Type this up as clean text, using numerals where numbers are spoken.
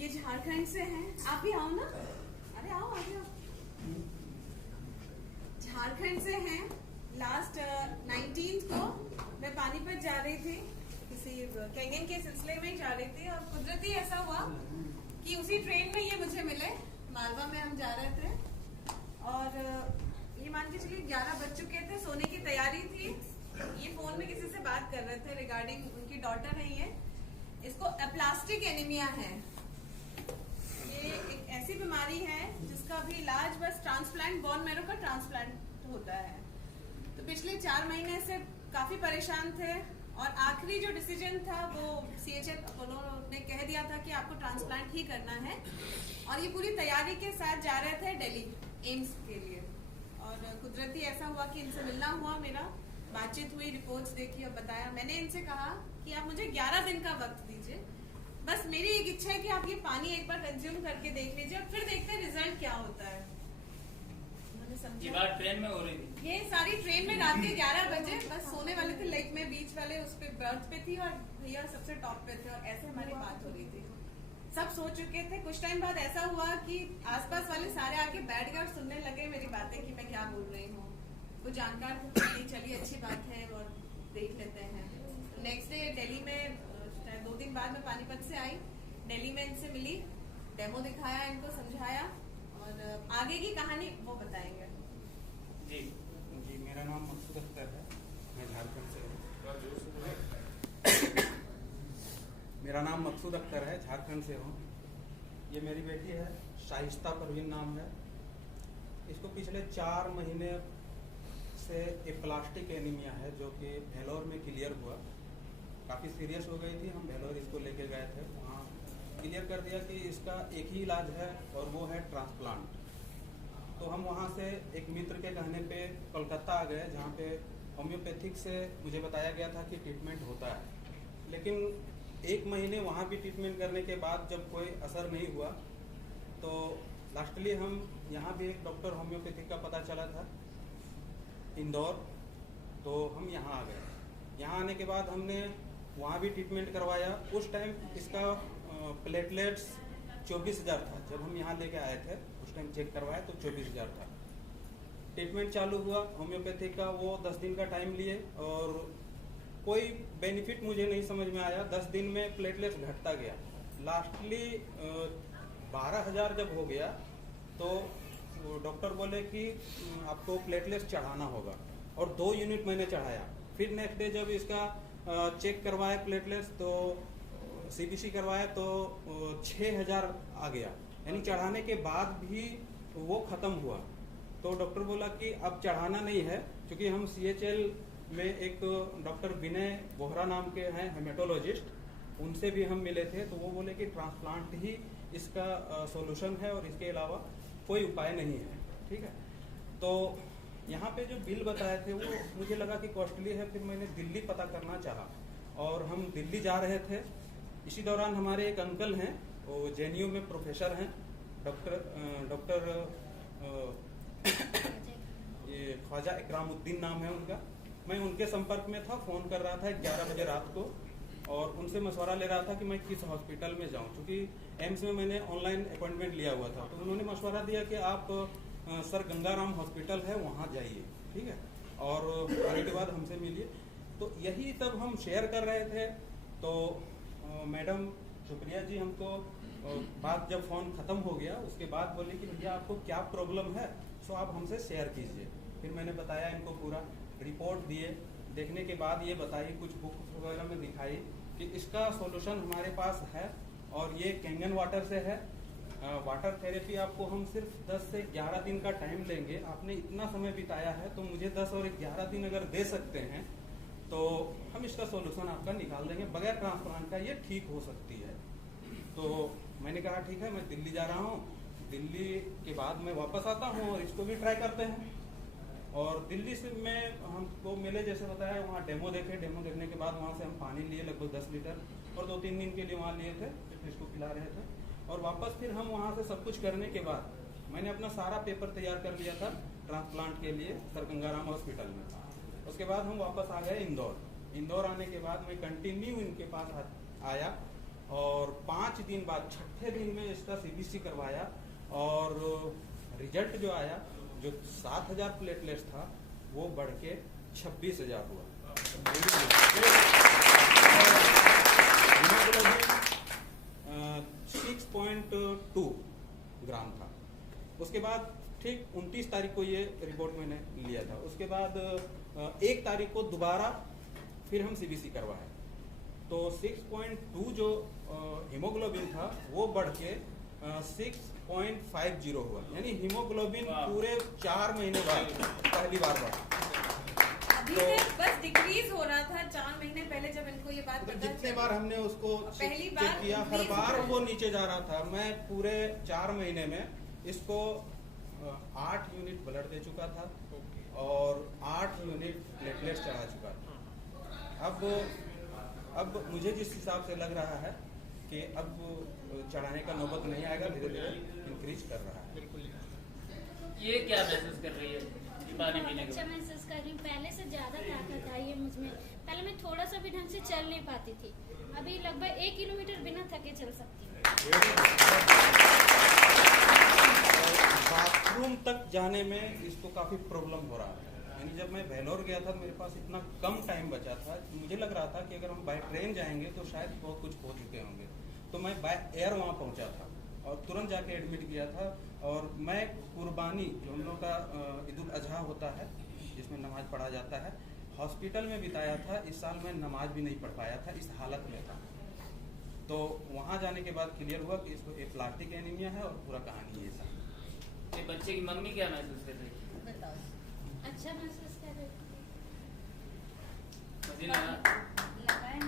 ये झारखंड से हैं। आप भी आओ ना, अरे आओ आ जाओ। झारखंड से हैं। लास्ट 19 को मैं पानीपत जा रही थी, किसी कैंगन के सिलसिले में जा रही थी, और कुदरती ऐसा हुआ कि उसी ट्रेन में ये मुझे मिले। मालवा में हम जा रहे थे, और ये मान के चलिए 11 बज चुके थे, सोने की तैयारी थी। ये फोन में किसी से बात कर रहे थे रिगार्डिंग उनकी डॉटर है ये, इसको एप्लास्टिक एनीमिया है। ये एक ऐसी बीमारी है जिसका भी इलाज बस ट्रांसप्लांट, बोन मैरो का ट्रांसप्लांट होता है। तो पिछले 4 महीने से काफी परेशान थे, और आखिरी जो डिसीजन था वो CHF अपोलो ने कह दिया था कि आपको ट्रांसप्लांट ही करना है। और ये पूरी तैयारी के साथ जा रहे थे दिल्ली एम्स के लिए, और कुदरती ऐसा हुआ कि इनसे मिलना हुआ, मेरा बातचीत हुई, रिपोर्ट्स देखी और बताया। मैंने इनसे कहा कि आप मुझे 11 दिन का वक्त दीजिए, बस मेरी एक इच्छा है कि आप ये पानी एक बार कंज्यूम करके देख लीजिए, और फिर देखते हैं रिजल्ट क्या होता है। ये बात ट्रेन में हो रही थी, ये सारी ट्रेन में रात के 11 बजे, बस सोने वाले थे लेग में, बीच वाले उस पे बर्थ पे थी, और भैया सबसे टॉप पे थे, और ऐसे हमारी बात हो रही थी। सब सो चुके थे। कुछ टाइम बाद ऐसा हुआ कि आसपास वाले सारे आके बैठ गए और सुनने लगे मेरी बातें कि मैं क्या बोल रही हूँ। वो जानकार थे, चलिए अच्छी बात है और देख लेते हैं। तो नेक्स्ट डे दिल्ली में, 2 दिन बाद मैं पानीपत से आई, दिल्ली में इनसे मिली, डेमो दिखाया, इनको समझाया, और आगे की कहानी वो बताएंगे। जी जी, मेरा नाम मकसूद अख्तर है, मैं झारखंड से हूँ। मेरा नाम मकसूद अख्तर है, झारखंड से हूँ। ये मेरी बेटी है, शाइस्ता परवीन नाम है। इसको पिछले 4 महीने से एप्लास्टिक एनीमिया है, जो कि भेलोर में क्लियर हुआ। काफ़ी सीरियस हो गई थी, हम भेलोर इसको लेके गए थे, वहाँ क्लियर कर दिया कि इसका एक ही इलाज है और वो है ट्रांसप्लांट। तो हम वहाँ से एक मित्र के कहने पे कोलकाता आ गए, जहाँ पे होम्योपैथिक से मुझे बताया गया था कि ट्रीटमेंट होता है। लेकिन 1 महीने वहाँ भी ट्रीटमेंट करने के बाद जब कोई असर नहीं हुआ, तो लास्टली हम यहाँ भी एक डॉक्टर होम्योपैथिक का पता चला था इंदौर, तो हम यहाँ आ गए। यहाँ आने के बाद हमने वहाँ भी ट्रीटमेंट करवाया। उस टाइम इसका प्लेटलेट्स 24,000 था, जब हम यहाँ लेके आए थे उस टाइम चेक करवाया तो 24,000 था। ट्रीटमेंट चालू हुआ होम्योपैथिक का, वो 10 दिन का टाइम लिए, और कोई बेनिफिट मुझे नहीं समझ में आया। 10 दिन में प्लेटलेट्स घटता गया। लास्टली 12,000 जब हो गया तो डॉक्टर बोले कि आपको प्लेटलेट्स चढ़ाना होगा, और 2 यूनिट मैंने चढ़ाया। फिर नेक्स्ट डे जब इसका चेक करवाया प्लेटलेट्स, तो CBC करवाया तो 6,000 आ गया, यानी चढ़ाने के बाद भी वो खत्म हुआ। तो डॉक्टर बोला कि अब चढ़ाना नहीं है, क्योंकि हम CHL में एक डॉक्टर विनय बोहरा नाम के हैं हेमेटोलॉजिस्ट, उनसे भी हम मिले थे। तो वो बोले कि ट्रांसप्लांट ही इसका सॉल्यूशन है, और इसके अलावा कोई उपाय नहीं है। ठीक है, तो यहाँ पे जो बिल बताए थे वो मुझे लगा कि कॉस्टली है। फिर मैंने दिल्ली पता करना चाहा, और हम दिल्ली जा रहे थे। इसी दौरान हमारे एक अंकल हैं, वो JNU में प्रोफेसर हैं, डॉक्टर ये ख्वाजा इकरामुद्दीन नाम है उनका। मैं उनके संपर्क में था, फ़ोन कर रहा था 11 बजे रात को, और उनसे मशवरा ले रहा था कि मैं किस हॉस्पिटल में जाऊं, क्योंकि एम्स में मैंने ऑनलाइन अपॉइंटमेंट लिया हुआ था। तो उन्होंने मशवरा दिया कि आप सर गंगाराम हॉस्पिटल है, वहाँ जाइए, ठीक है, और आने के बाद हमसे मिलिए। तो यही तब हम शेयर कर रहे थे, तो मैडम सुप्रिया जी हमको बात जब फ़ोन ख़त्म हो गया उसके बाद बोले कि भैया आपको क्या प्रॉब्लम है, सो आप हमसे शेयर कीजिए। फिर मैंने बताया इनको, पूरा रिपोर्ट दिए। देखने के बाद ये बताई, कुछ बुक वगैरह में दिखाई कि इसका सॉल्यूशन हमारे पास है, और ये कैंगन वाटर से है। वाटर थेरेपी आपको हम सिर्फ 10 से 11 दिन का टाइम लेंगे। आपने इतना समय बिताया है, तो मुझे 10 और 11 दिन अगर दे सकते हैं तो हम इसका सॉल्यूशन आपका निकाल देंगे, बगैर ट्रांसप्लांट का ये ठीक हो सकती है। तो मैंने कहा ठीक है, मैं दिल्ली जा रहा हूँ, दिल्ली के बाद मैं वापस आता हूँ और इसको भी ट्राई करते हैं। और दिल्ली से मैं हमको मिले, जैसे बताया, वहाँ डेमो देखे। डेमो देखने के बाद वहाँ से हम पानी लिए लगभग 10 लीटर, और 2-3 दिन के लिए वहाँ लिए थे, इसको पिला रहे थे। और वापस फिर हम वहाँ से सब कुछ करने के बाद मैंने अपना सारा पेपर तैयार कर लिया था ट्रांसप्लांट के लिए सर गंगाराम हॉस्पिटल में। उसके बाद हम वापस आ गए इंदौर। इंदौर आने के बाद मैं कंटिन्यू इनके पास आया, और 5 दिन बाद छठे दिन में इसका सीबीसी करवाया और रिजल्ट जो आया, जो 7000 प्लेटलेट्स था वो बढ़ के 26,000 हुआ। हीमोग्लोबिन 6.2 ग्राम था। उसके बाद ठीक 29 तारीख को ये रिपोर्ट मैंने लिया था। उसके बाद 1 तारीख को दोबारा फिर हम सीबीसी करवाए तो 6.2 जो हीमोग्लोबिन था वो बढ़ के 6.50 हुआ, यानी हीमोग्लोबिन पूरे 4 महीने बाद पहली बार बढ़ा। अभी तक बस डिक्रीज हो रहा था 4 महीने पहले जब इनको ये बात तो पता जितने चली। बार हमने उसको पहली चेक बार किया, हर 19 बार हुआ। वो नीचे जा रहा था। मैं पूरे 4 महीने में इसको 8 यूनिट ब्लड दे चुका था और 8 यूनिट प्लेटलेट्स चढ़ा चुका था। अब मुझे जिस हिसाब से लग रहा है कि अब चढ़ाने का नौबत नहीं आएगा, धीरे धीरे इंक्रीज कर रहा है। ये क्या महसूस कर रही है पानी पीने के अच्छा बाद? महसूस कर रही हूँ। पहले से ज़्यादा ताकत आई है मुझमें। पहले मैं थोड़ा सा भी ढंग से चल नहीं पाती थी, अभी लगभग 1 किलोमीटर बिना थके चल सकती हूँ। बाथरूम तक जाने में इसको काफी प्रॉब्लम हो रहा है। यानी जब मैं वेलोर गया था तो मेरे पास इतना कम टाइम बचा था, मुझे लग रहा था कि अगर हम बाय ट्रेन जाएंगे तो शायद बहुत कुछ हो चुके होंगे। तो मैं बाय एयर वहाँ पहुँचा था और तुरंत जाके एडमिट किया था। और मैं कुर्बानी, जो हम लोग का ईद उल अजहा होता है जिसमें नमाज पढ़ा जाता है, हॉस्पिटल में बिताया था। इस साल मैं नमाज भी नहीं पढ़ पाया था, इस हालत में था। तो वहाँ जाने के बाद क्लियर हुआ कि इसको एप्लास्टिक एनीमिया है और पूरा कहानी ये सब। ये बच्चे की मम्मी क्या महसूस कर रही है? अच्छा महसूस कर रही हूँ। मजीना लगाए